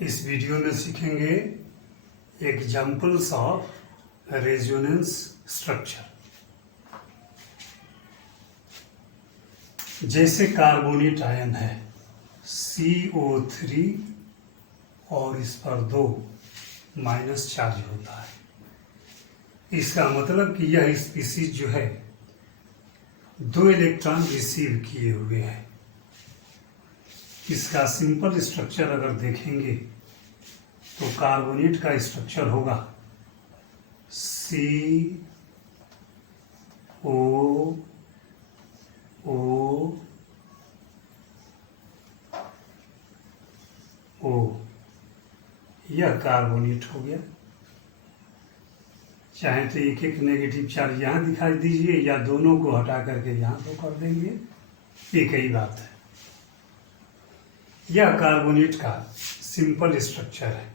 इस वीडियो में सीखेंगे एग्जाम्पल्स ऑफ रेजोनेंस स्ट्रक्चर। जैसे कार्बोनेट आयन है CO3 और इस पर 2 माइनस चार्ज होता है। इसका मतलब कि यह स्पीसीज जो है 2 इलेक्ट्रॉन रिसीव किए हुए है। इसका सिंपल स्ट्रक्चर अगर देखेंगे तो कार्बोनेट का स्ट्रक्चर होगा COO यह कार्बोनेट हो गया। चाहे तो एक एक नेगेटिव चार्ज यहाँ दिखाई दीजिए या दोनों को हटा करके यहाँ तो कर देंगे, एक ही बात है। यह कार्बोनेट का सिंपल स्ट्रक्चर है।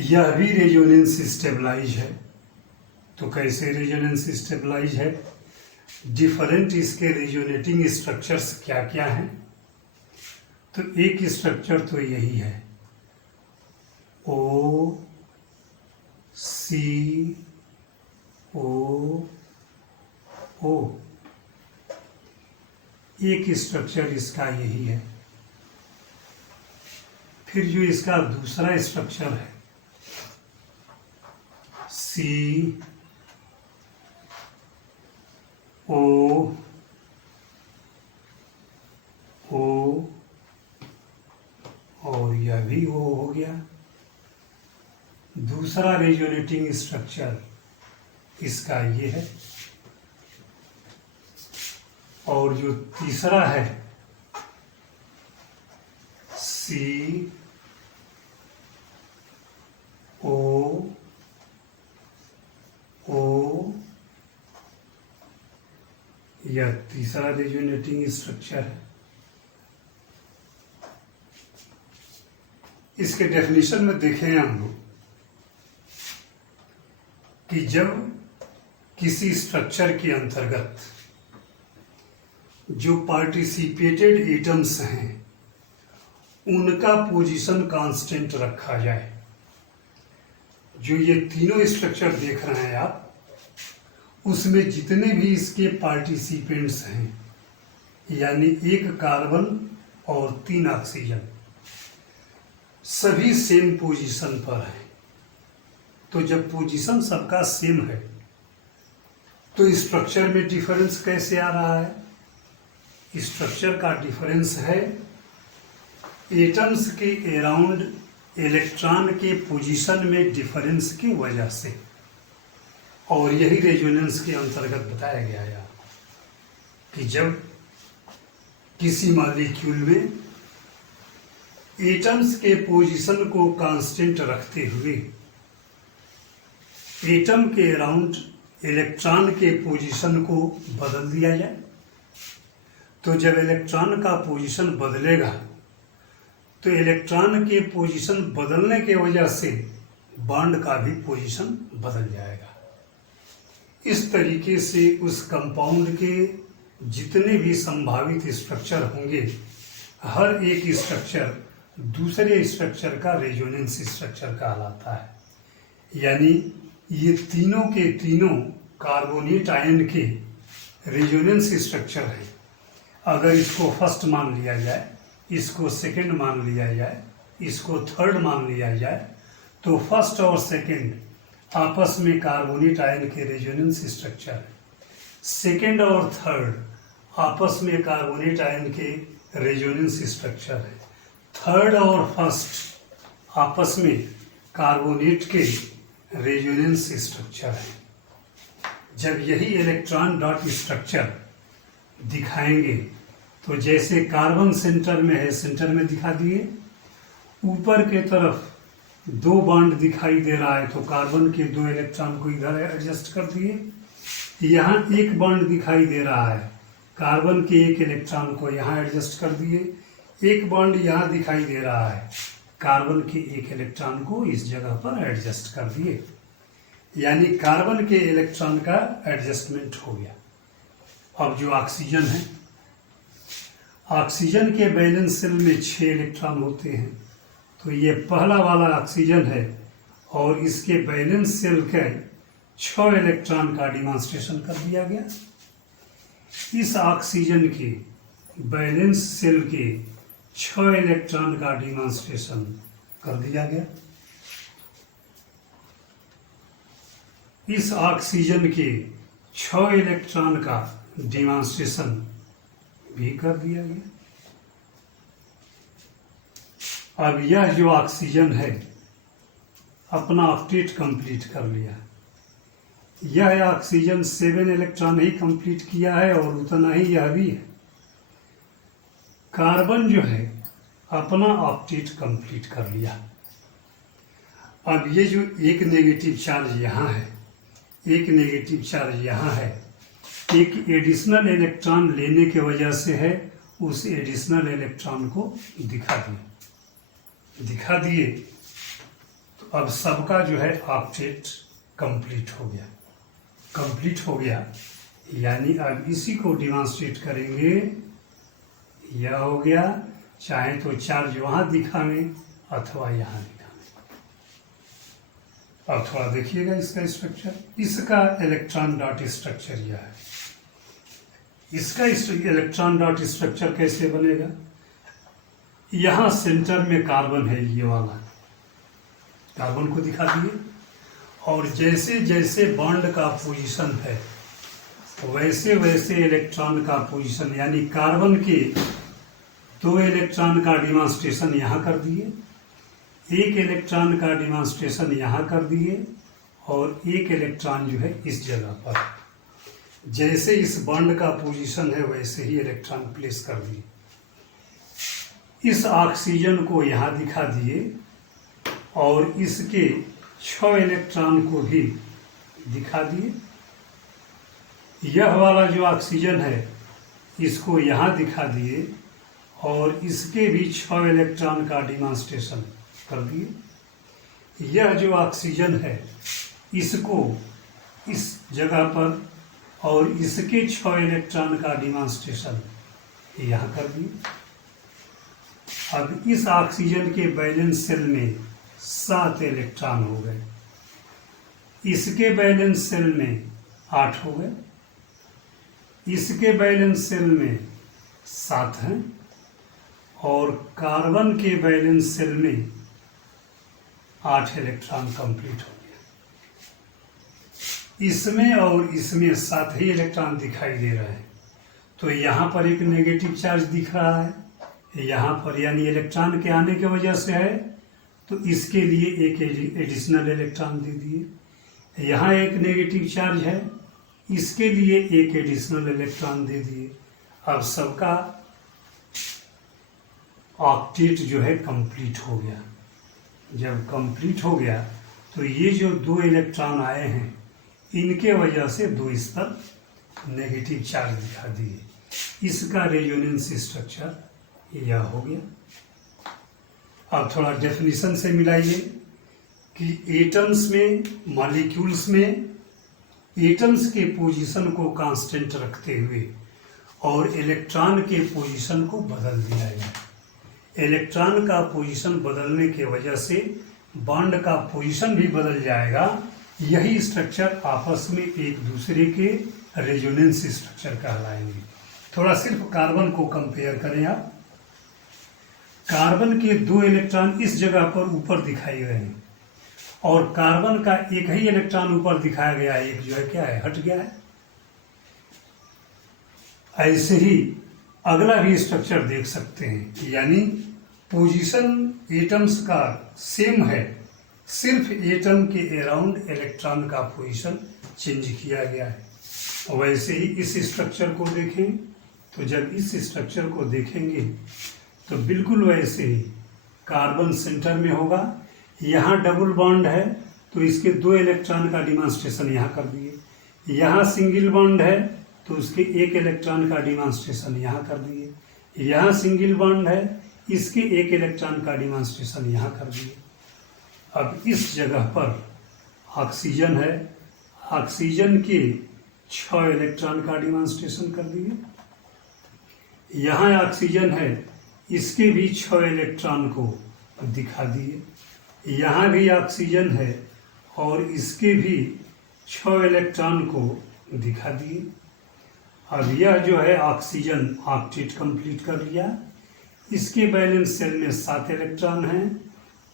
यह भी रेजोनेंस स्टेबलाइज है। तो कैसे रेजोनेंस स्टेबलाइज है? डिफरेंट इसके रेजोनेटिंग स्ट्रक्चर्स क्या क्या हैं? तो एक स्ट्रक्चर तो यही है OCO। एक स्ट्रक्चर इसका यही है। फिर जो इसका दूसरा स्ट्रक्चर है CO और यह भी O हो गया। दूसरा रेजोनेटिंग स्ट्रक्चर इसका ये है। और जो तीसरा है COO यह तीसरा रेजोनेटिंग स्ट्रक्चर है। इसके डेफिनेशन में देखें हम लोग कि जब किसी स्ट्रक्चर के अंतर्गत जो पार्टिसिपेटेड एटम्स हैं उनका पोजीशन कांस्टेंट रखा जाए। जो ये तीनों स्ट्रक्चर देख रहे हैं आप, उसमें जितने भी इसके पार्टिसिपेंट्स हैं यानी 1 कार्बन और 3 ऑक्सीजन, सभी सेम पोजीशन पर है। तो जब पोजीशन सबका सेम है तो स्ट्रक्चर में डिफरेंस कैसे आ रहा है? स्ट्रक्चर का डिफरेंस है एटम्स के अराउंड इलेक्ट्रॉन के पोजीशन में डिफरेंस की वजह से। और यही रेजोनेंस के अंतर्गत बताया गया है कि जब किसी मॉलिक्यूल में एटम्स के पोजीशन को कांस्टेंट रखते हुए एटम के अराउंड इलेक्ट्रॉन के पोजीशन को बदल दिया जाए, तो जब इलेक्ट्रॉन का पोजीशन बदलेगा तो इलेक्ट्रॉन के पोजीशन बदलने के वजह से बॉन्ड का भी पोजीशन बदल जाएगा। इस तरीके से उस कंपाउंड के जितने भी संभावित स्ट्रक्चर होंगे, हर एक स्ट्रक्चर दूसरे स्ट्रक्चर का रेजोनेंस स्ट्रक्चर कहलाता है। यानी ये तीनों के तीनों कार्बोनेट आयन के रेजोनेंस स्ट्रक्चर हैं। अगर इसको फर्स्ट मान लिया जाए, इसको सेकंड मान लिया जाए, इसको थर्ड मान लिया जाए, तो फर्स्ट और सेकंड आपस में कार्बोनेट आयन के रेजोनेंस स्ट्रक्चर है। सेकंड और थर्ड आपस में कार्बोनेट आयन के रेजोनेंस स्ट्रक्चर है। थर्ड और फर्स्ट आपस में कार्बोनेट के रेजोनेंस स्ट्रक्चर है। जब यही इलेक्ट्रॉन डॉट स्ट्रक्चर दिखाएंगे तो जैसे कार्बन सेंटर में है, सेंटर में दिखा दिए, ऊपर के तरफ 2 बॉन्ड दिखाई दे रहा है तो कार्बन के 2 इलेक्ट्रॉन को इधर एडजस्ट कर दिए। यहाँ 1 बॉन्ड दिखाई दे रहा है, कार्बन के 1 इलेक्ट्रॉन को यहाँ एडजस्ट कर दिए। 1 बॉन्ड यहाँ दिखाई दे रहा है, कार्बन के 1 इलेक्ट्रॉन को इस जगह पर एडजस्ट कर दिए। यानी कार्बन के इलेक्ट्रॉन का एडजस्टमेंट हो गया। अब जो ऑक्सीजन है, ऑक्सीजन के वैलेंस शेल में 6 इलेक्ट्रॉन होते हैं, तो ये पहला वाला ऑक्सीजन है और इसके वैलेंस शेल के 6 इलेक्ट्रॉन का डिमॉन्स्ट्रेशन कर दिया गया। इस ऑक्सीजन के वैलेंस शेल के 6 इलेक्ट्रॉन का डिमॉन्स्ट्रेशन कर दिया गया। इस ऑक्सीजन के 6 इलेक्ट्रॉन का डिमॉन्स्ट्रेशन भी कर दिया गया। अब यह जो ऑक्सीजन है अपना ऑक्टेट कंप्लीट कर लिया। यह ऑक्सीजन 7 इलेक्ट्रॉन ही कंप्लीट किया है और उतना ही यह भी है। कार्बन जो है अपना ऑक्टेट कंप्लीट कर लिया। अब ये जो एक नेगेटिव चार्ज यहाँ है, एक नेगेटिव चार्ज यहाँ है, एक एडिशनल इलेक्ट्रॉन लेने के वजह से है, उस एडिशनल इलेक्ट्रॉन को दिखा दिए तो अब सबका जो है ऑक्टेट कंप्लीट हो गया। यानी अब इसी को डिमॉन्स्ट्रेट करेंगे। यह हो गया, चाहे तो चार्ज वहां दिखावें अथवा यहाँ दिखावें। अब थोड़ा देखिएगा इसका स्ट्रक्चर। इसका इलेक्ट्रॉन डॉट स्ट्रक्चर यह है। इसका इलेक्ट्रॉन डॉट स्ट्रक्चर कैसे बनेगा? यहां सेंटर में कार्बन है, ये वाला कार्बन को दिखा दिए, और जैसे जैसे बॉन्ड का पोजीशन है वैसे वैसे इलेक्ट्रॉन का पोजीशन, यानी कार्बन के 2 इलेक्ट्रॉन का डिमॉन्स्ट्रेशन यहाँ कर दिए, 1 इलेक्ट्रॉन का डिमॉन्स्ट्रेशन यहाँ कर दिए, और 1 इलेक्ट्रॉन जो है इस जगह पर। जैसे इस बॉन्ड का पोजीशन है वैसे ही इलेक्ट्रॉन प्लेस कर दिए। इस ऑक्सीजन को यहाँ दिखा दिए और इसके 6 इलेक्ट्रॉन को भी दिखा दिए। यह वाला जो ऑक्सीजन है इसको यहाँ दिखा दिए और इसके भी 6 इलेक्ट्रॉन का डिमॉन्स्ट्रेशन कर दिए। यह जो ऑक्सीजन है इसको इस जगह पर और इसके 6 इलेक्ट्रॉन का डिमॉन्स्ट्रेशन यहाँ कर दिए। अब इस ऑक्सीजन के वैलेंस शेल में 7 इलेक्ट्रॉन हो गए, इसके वैलेंस शेल में 8 हो गए, इसके वैलेंस शेल में 7 हैं, और कार्बन के वैलेंस शेल में 8 इलेक्ट्रॉन कंप्लीट हो गया। इसमें और इसमें 7 ही इलेक्ट्रॉन दिखाई दे रहे हैं, तो यहाँ पर एक नेगेटिव चार्ज दिख रहा है यहाँ पर, यानी इलेक्ट्रॉन के आने की वजह से है, तो इसके लिए एक एडिशनल इलेक्ट्रॉन दे दिए। यहाँ एक नेगेटिव चार्ज है, इसके लिए एक एडिशनल इलेक्ट्रॉन दे दिए। अब सबका ऑक्टेट जो है कंप्लीट हो गया। जब कंप्लीट हो गया तो ये जो 2 इलेक्ट्रॉन आए हैं इनके वजह से 2 इस पर नेगेटिव चार्ज दिखा दिए। इसका रेजोनेंस स्ट्रक्चर यह हो गया। अब थोड़ा डेफिनेशन से मिलाइए कि एटम्स में, मॉलिक्यूल्स में एटम्स के पोजीशन को कांस्टेंट रखते हुए और इलेक्ट्रॉन के पोजीशन को बदल दिया गया। इलेक्ट्रॉन का पोजीशन बदलने के वजह से बॉन्ड का पोजीशन भी बदल जाएगा। यही स्ट्रक्चर आपस में एक दूसरे के रेजोनेंस स्ट्रक्चर कहलाएंगे। थोड़ा सिर्फ कार्बन को कंपेयर करें आप। कार्बन के 2 इलेक्ट्रॉन इस जगह पर ऊपर दिखाई गए हैं और कार्बन का एक ही इलेक्ट्रॉन ऊपर दिखाया गया है, एक जो है क्या है, हट गया है। ऐसे ही अगला भी स्ट्रक्चर देख सकते हैं, यानी पोजीशन एटम्स का सेम है, सिर्फ एटम के अराउंड इलेक्ट्रॉन का पोजीशन चेंज किया गया है। वैसे ही इस स्ट्रक्चर को देखें तो जब इस स्ट्रक्चर को देखेंगे तो बिल्कुल वैसे ही कार्बन सेंटर में होगा। यहाँ डबल बॉन्ड है तो इसके 2 इलेक्ट्रॉन का डिमॉन्स्ट्रेशन यहाँ कर दिए। यहाँ सिंगल बॉन्ड है तो उसके 1 इलेक्ट्रॉन का डिमॉन्स्ट्रेशन यहाँ कर दिए। यहाँ सिंगल बॉन्ड है, इसके 1 इलेक्ट्रॉन का डिमॉन्स्ट्रेशन यहाँ कर दिए। अब इस जगह पर ऑक्सीजन है, ऑक्सीजन के 6 इलेक्ट्रॉन का डिमॉन्स्ट्रेशन कर दिए। यहाँ ऑक्सीजन है, इसके भी 6 इलेक्ट्रॉन को दिखा दिए। यहाँ भी ऑक्सीजन है और इसके भी 6 इलेक्ट्रॉन को दिखा दिए। अब यह जो है ऑक्सीजन ऑक्टेट कंप्लीट कर लिया। इसके वैलेंस शेल में 7 इलेक्ट्रॉन हैं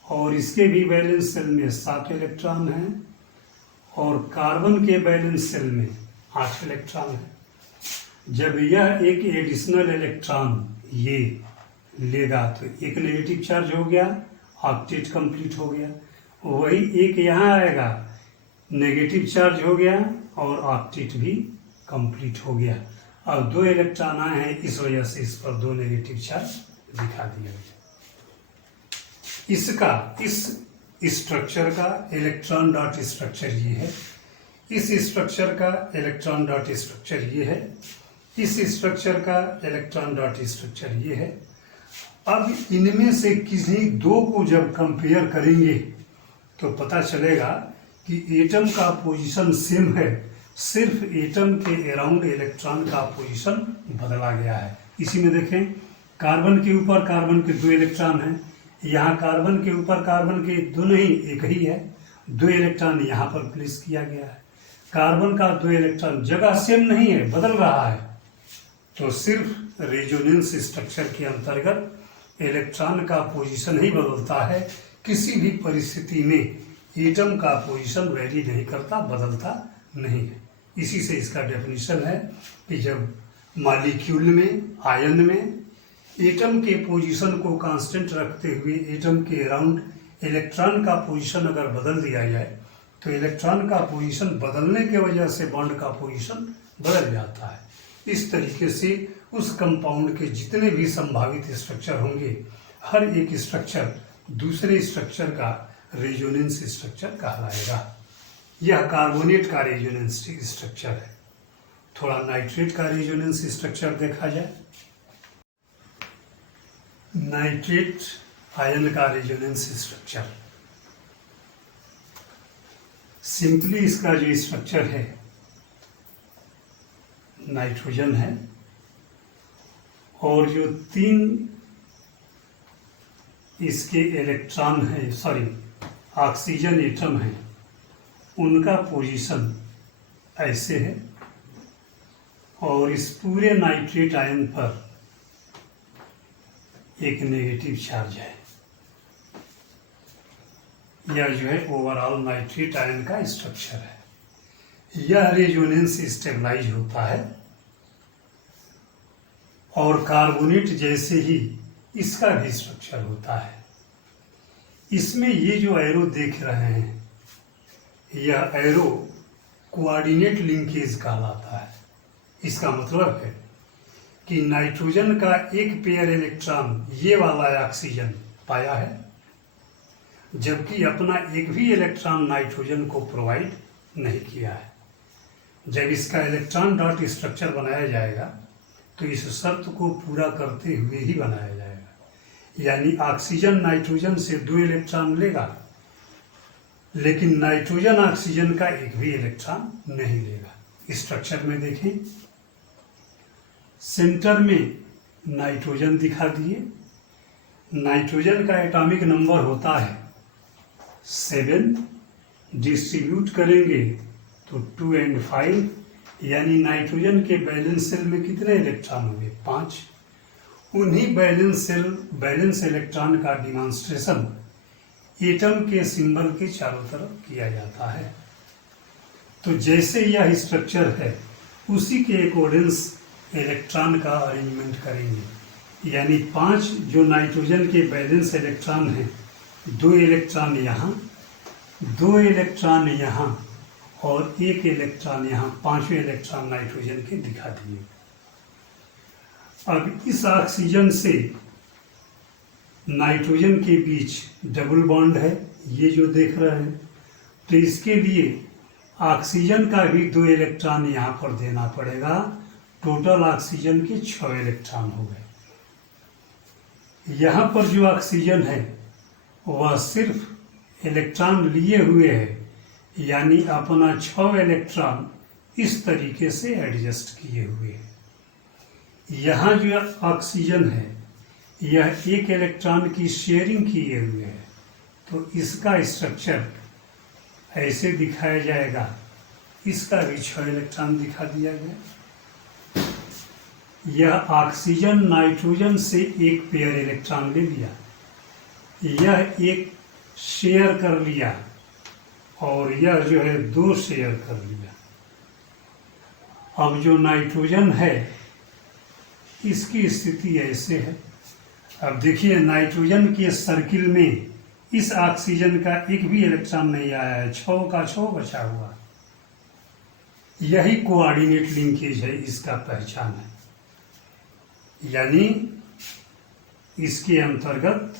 और इसके भी वैलेंस शेल में 7 इलेक्ट्रॉन हैं और कार्बन के वैलेंस शेल में 8 इलेक्ट्रॉन हैं। जब यह एक एडिशनल इलेक्ट्रॉन ये लेगा तो एक नेगेटिव चार्ज हो गया, ऑक्टेट कंप्लीट हो गया। वही एक यहाँ आएगा, नेगेटिव चार्ज हो गया और ऑक्टेट भी कंप्लीट हो गया। अब 2 इलेक्ट्रॉन आए हैं, इस वजह से इस पर 2 नेगेटिव चार्ज दिखा दिया गया। इसका इस स्ट्रक्चर का इलेक्ट्रॉन डॉट स्ट्रक्चर ये है, इस स्ट्रक्चर का इलेक्ट्रॉन डॉट स्ट्रक्चर ये है, इस स्ट्रक्चर का इलेक्ट्रॉन डॉट स्ट्रक्चर ये है। अब इनमें से किसी 2 को जब कंपेयर करेंगे तो पता चलेगा कि एटम का पोजीशन सेम है, सिर्फ एटम के अराउंड इलेक्ट्रॉन का पोजीशन बदला गया है। इसी में देखें, कार्बन के ऊपर कार्बन के 2 इलेक्ट्रॉन हैं, यहाँ कार्बन के ऊपर कार्बन के 2 नहीं, एक ही है, 2 इलेक्ट्रॉन यहाँ पर प्लेस किया गया है। कार्बन का 2 इलेक्ट्रॉन जगह सेम नहीं है, बदल रहा है। तो सिर्फ रेजोनेंस स्ट्रक्चर के अंतर्गत इलेक्ट्रॉन का पोजीशन ही बदलता है, किसी भी परिस्थिति में एटम का पोजीशन वेरी नहीं करता, बदलता नहीं है। इसी से इसका डेफिनेशन है कि जब मॉलिक्यूल में, आयन में एटम के पोजीशन को कांस्टेंट रखते हुए एटम के अराउंड इलेक्ट्रॉन का पोजीशन अगर बदल दिया जाए तो इलेक्ट्रॉन का पोजीशन बदलने के वजह से बॉन्ड का पोजीशन बदल जाता है। इस तरीके से उस कंपाउंड के जितने भी संभावित स्ट्रक्चर होंगे, हर एक स्ट्रक्चर दूसरे स्ट्रक्चर का रेजोनेंस स्ट्रक्चर कहलाएगा। यह कार्बोनेट का रेजोनेंस स्ट्रक्चर है। थोड़ा नाइट्रेट का रेजोनेंस स्ट्रक्चर देखा जाए। नाइट्रेट आयन का रेजोनेंस स्ट्रक्चर, सिंपली इसका जो स्ट्रक्चर है, नाइट्रोजन है और जो 3 इसके इलेक्ट्रॉन है, ऑक्सीजन एटम है, उनका पोजीशन ऐसे है और इस पूरे नाइट्रेट आयन पर एक नेगेटिव चार्ज है। यह जो है ओवरऑल नाइट्रेट आयन का स्ट्रक्चर है। यह रेजोनेंस स्टेबलाइज होता है और कार्बोनेट जैसे ही इसका भी स्ट्रक्चर होता है। इसमें ये जो एरो देख रहे हैं, यह एरो कोऑर्डिनेट लिंकेज कहलाता है। इसका मतलब है कि नाइट्रोजन का एक पेयर इलेक्ट्रॉन ये वाला ऑक्सीजन पाया है, जबकि अपना एक भी इलेक्ट्रॉन नाइट्रोजन को प्रोवाइड नहीं किया है। जब इसका इलेक्ट्रॉन डॉट स्ट्रक्चर बनाया जाएगा तो इस शर्त को पूरा करते हुए ही बनाया जाएगा। यानी ऑक्सीजन नाइट्रोजन से 2 इलेक्ट्रॉन लेगा, लेकिन नाइट्रोजन ऑक्सीजन का एक भी इलेक्ट्रॉन नहीं लेगा। स्ट्रक्चर में देखें, सेंटर में नाइट्रोजन दिखा दिए। नाइट्रोजन का एटॉमिक नंबर होता है 7, डिस्ट्रीब्यूट करेंगे तो 2 और 5, यानी नाइट्रोजन के बैलेंस शेल में कितने इलेक्ट्रॉन होंगे? 5। उन्हीं बैलेंस इलेक्ट्रॉन का डिमॉन्स्ट्रेशन एटम के सिंबल के चारों तरफ किया जाता है। तो जैसे यह स्ट्रक्चर है उसी के अकॉर्डिंग्स इलेक्ट्रॉन का अरेंजमेंट करेंगे। यानी 5 जो नाइट्रोजन के बैलेंस इलेक्ट्रॉन हैं, 2 इलेक्ट्रॉन यहाँ, 2 इलेक्ट्रॉन यहाँ और 1 इलेक्ट्रॉन यहाँ, 5वें इलेक्ट्रॉन नाइट्रोजन के दिखा दिए। अब इस ऑक्सीजन से नाइट्रोजन के बीच डबल बॉन्ड है, ये जो देख रहे हैं, तो इसके लिए ऑक्सीजन का भी 2 इलेक्ट्रॉन यहाँ पर देना पड़ेगा। टोटल ऑक्सीजन के 6 इलेक्ट्रॉन हो गए। यहाँ पर जो ऑक्सीजन है वह सिर्फ इलेक्ट्रॉन लिए हुए है, यानी अपना 6 इलेक्ट्रॉन इस तरीके से एडजस्ट किए हुए हैं। यहाँ जो ऑक्सीजन है यह एक इलेक्ट्रॉन की शेयरिंग किए हुए है, तो इसका स्ट्रक्चर ऐसे दिखाया जाएगा। इसका भी 6 इलेक्ट्रॉन दिखा दिया गया। यह ऑक्सीजन नाइट्रोजन से एक पेयर इलेक्ट्रॉन ले लिया, यह एक शेयर कर लिया और यह जो है 2 शेयर कर लिया। अब जो नाइट्रोजन है इसकी स्थिति ऐसे है। अब देखिए नाइट्रोजन के सर्किल में इस ऑक्सीजन का एक भी इलेक्ट्रॉन नहीं आया है, 6 का 6 बचा हुआ। यही कोऑर्डिनेट लिंकेज है, इसका पहचान है। यानी इसके अंतर्गत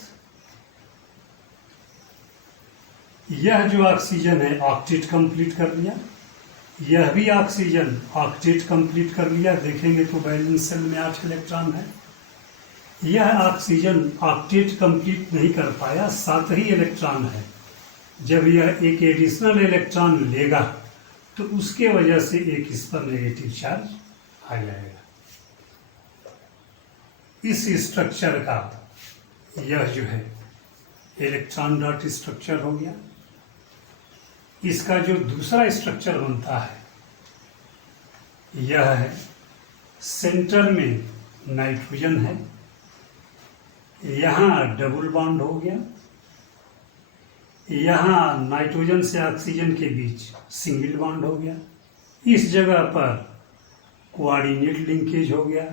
यह जो ऑक्सीजन है ऑक्टेट कंप्लीट कर लिया, यह भी ऑक्सीजन ऑक्टेट कंप्लीट कर लिया। देखेंगे तो वैलेंस शेल में 8 इलेक्ट्रॉन है। यह ऑक्सीजन ऑक्टेट कंप्लीट नहीं कर पाया, 7 ही इलेक्ट्रॉन है। जब यह एक एडिशनल इलेक्ट्रॉन लेगा तो उसके वजह से एक इस पर नेगेटिव चार्ज आ जाएगा। इस स्ट्रक्चर का यह जो है इलेक्ट्रॉन डॉट स्ट्रक्चर हो गया। इसका जो दूसरा स्ट्रक्चर बनता है यह है, सेंटर में नाइट्रोजन है, यहाँ डबल बॉन्ड हो गया, यहाँ नाइट्रोजन से ऑक्सीजन के बीच सिंगल बॉन्ड हो गया, इस जगह पर कोऑर्डिनेट लिंकेज हो गया,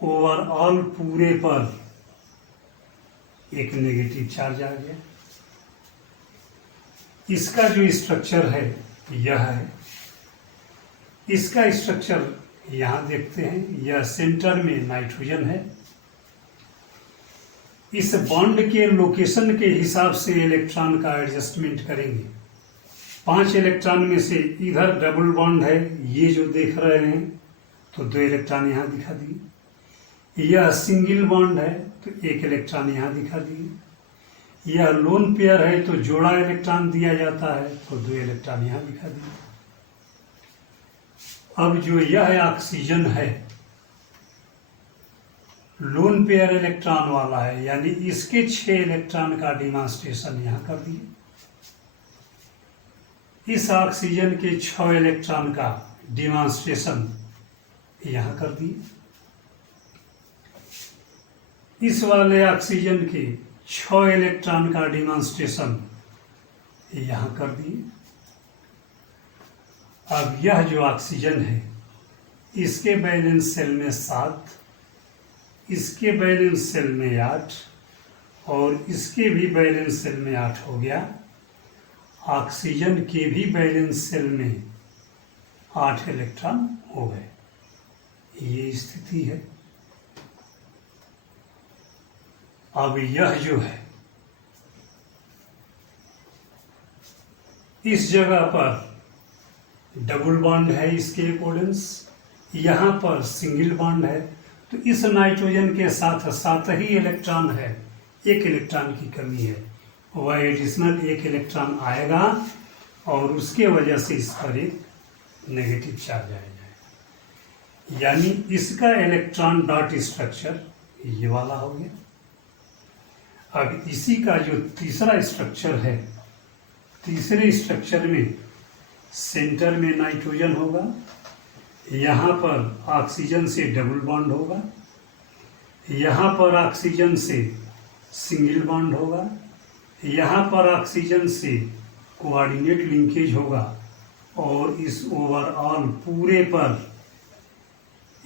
ओवरऑल पूरे पर एक नेगेटिव चार्ज आ गया। इसका जो स्ट्रक्चर है यह है। इसका स्ट्रक्चर यहाँ देखते हैं, यह सेंटर में नाइट्रोजन है। इस बॉन्ड के लोकेशन के हिसाब से इलेक्ट्रॉन का एडजस्टमेंट करेंगे। 5 इलेक्ट्रॉन में से इधर डबल बॉन्ड है, ये जो देख रहे हैं, तो 2 इलेक्ट्रॉन यहाँ दिखा दिए। यह सिंगल बॉन्ड है तो 1 इलेक्ट्रॉन यहाँ दिखा दिए। यह लोन पेयर है तो जोड़ा इलेक्ट्रॉन दिया जाता है, तो 2 इलेक्ट्रॉन यहाँ दिखा दिए। अब जो यह ऑक्सीजन है लोन पेयर इलेक्ट्रॉन वाला है, यानी इसके 6 इलेक्ट्रॉन का डिमॉन्स्ट्रेशन यहाँ कर दिए। इस ऑक्सीजन के 6 इलेक्ट्रॉन का डिमॉन्स्ट्रेशन यहाँ कर दिए। इस वाले ऑक्सीजन के 6 इलेक्ट्रॉन का डिमॉन्स्ट्रेशन यहाँ कर दिए। अब यह जो ऑक्सीजन है इसके वैलेंस शेल में 7, इसके वैलेंस शेल में 8 और इसके भी वैलेंस शेल में 8 हो गया। ऑक्सीजन के भी वैलेंस शेल में 8 इलेक्ट्रॉन हो गए। ये स्थिति है। अब यह जो है इस जगह पर डबल बॉन्ड है, इसके अकॉर्डिंग्स यहाँ पर सिंगल बॉन्ड है, तो इस नाइट्रोजन के साथ 7 ही इलेक्ट्रॉन है, 1 इलेक्ट्रॉन की कमी है। वह एडिशनल 1 इलेक्ट्रॉन आएगा और उसके वजह से इस पर एक नेगेटिव चार्ज आ जाएगा। यानी इसका इलेक्ट्रॉन डॉट स्ट्रक्चर ये वाला हो गया। अब इसी का जो तीसरा स्ट्रक्चर है, तीसरे स्ट्रक्चर में सेंटर में नाइट्रोजन होगा, यहाँ पर ऑक्सीजन से डबल बॉन्ड होगा, यहाँ पर ऑक्सीजन से सिंगल बॉन्ड होगा, यहाँ पर ऑक्सीजन से कोऑर्डिनेट लिंकेज होगा और इस ओवरऑल पूरे पर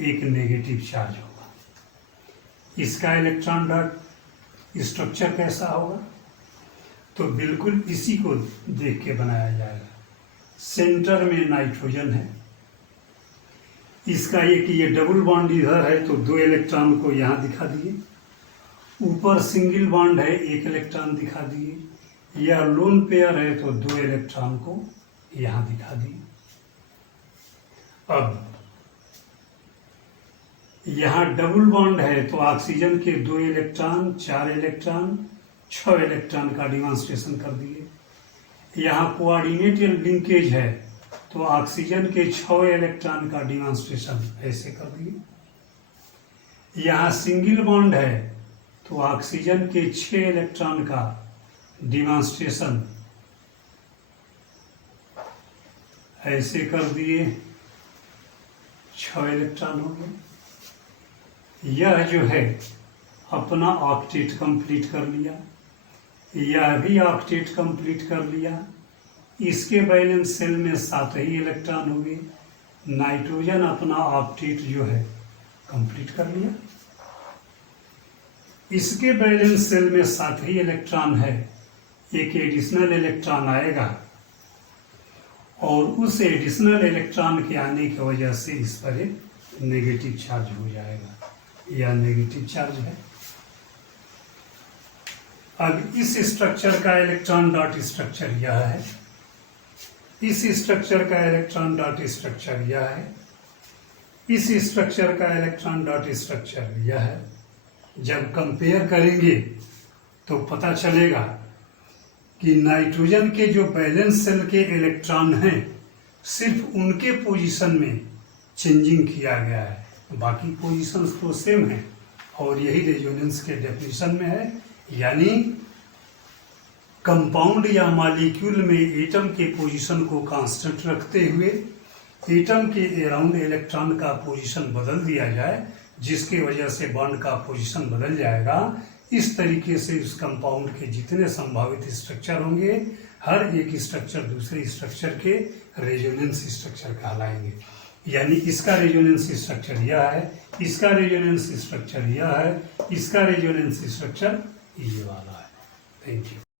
एक नेगेटिव चार्ज होगा। इसका इलेक्ट्रॉन डॉट स्ट्रक्चर कैसा होगा, तो बिल्कुल इसी को देख के बनाया जाएगा। सेंटर में नाइट्रोजन है, इसका एक ये डबल बॉन्ड इधर है तो 2 इलेक्ट्रॉन को यहाँ दिखा दिए, ऊपर सिंगल बॉन्ड है 1 इलेक्ट्रॉन दिखा दिए, यह लोन पेयर है तो 2 इलेक्ट्रॉन को यहाँ दिखा दिए। अब यहाँ डबल बॉन्ड है तो ऑक्सीजन के 2 इलेक्ट्रॉन, 4 इलेक्ट्रॉन, 6 इलेक्ट्रॉन का डिमॉन्स्ट्रेशन कर दिए। यहाँ कोऑर्डिनेट लिंकेज है तो ऑक्सीजन के 6 इलेक्ट्रॉन का डिमॉन्स्ट्रेशन ऐसे कर दिए। यहाँ सिंगल बॉन्ड है तो ऑक्सीजन के 6 इलेक्ट्रॉन का डिमॉन्स्ट्रेशन ऐसे कर दिए, 6 इलेक्ट्रॉन हो गए। यह जो है अपना ऑक्टेट कंप्लीट कर लिया, यह भी ऑक्टेट कंप्लीट कर लिया। इसके वैलेंस शेल में 7 ही इलेक्ट्रॉन हो गए। नाइट्रोजन अपना ऑक्टेट जो है कंप्लीट कर लिया। इसके वैलेंस शेल में 7 ही इलेक्ट्रॉन है, एक एडिशनल इलेक्ट्रॉन आएगा और उस एडिशनल इलेक्ट्रॉन के आने की वजह से इस पर एक नेगेटिव चार्ज हो जाएगा, यह नेगेटिव चार्ज है। अब इस स्ट्रक्चर का इलेक्ट्रॉन डॉट स्ट्रक्चर यह है, इस स्ट्रक्चर का इलेक्ट्रॉन डॉट स्ट्रक्चर यह है, इस स्ट्रक्चर का इलेक्ट्रॉन डॉट स्ट्रक्चर यह है। जब कंपेयर करेंगे तो पता चलेगा कि नाइट्रोजन के जो वैलेंस शेल के इलेक्ट्रॉन हैं सिर्फ उनके पोजीशन में चेंजिंग किया गया है, बाकी पोजीशंस तो सेम है और यही रेजोनेंस के डेफिनेशन में है। यानी कंपाउंड या मॉलिक्यूल में एटम के पोजीशन को कांस्टेंट रखते हुए एटम के अराउंड इलेक्ट्रॉन का पोजीशन बदल दिया जाए, जिसकी वजह से बॉन्ड का पोजीशन बदल जाएगा। इस तरीके से इस कंपाउंड के जितने संभावित स्ट्रक्चर होंगे, हर एक स्ट्रक्चर दूसरे स्ट्रक्चर के रेजोनेंस स्ट्रक्चर कहलाएंगे। यानी इसका रेजोनेंस स्ट्रक्चर यह है, इसका रेजोनेंस स्ट्रक्चर यह है, इसका रेजोनेंस स्ट्रक्चर ये वाला है। Thank you.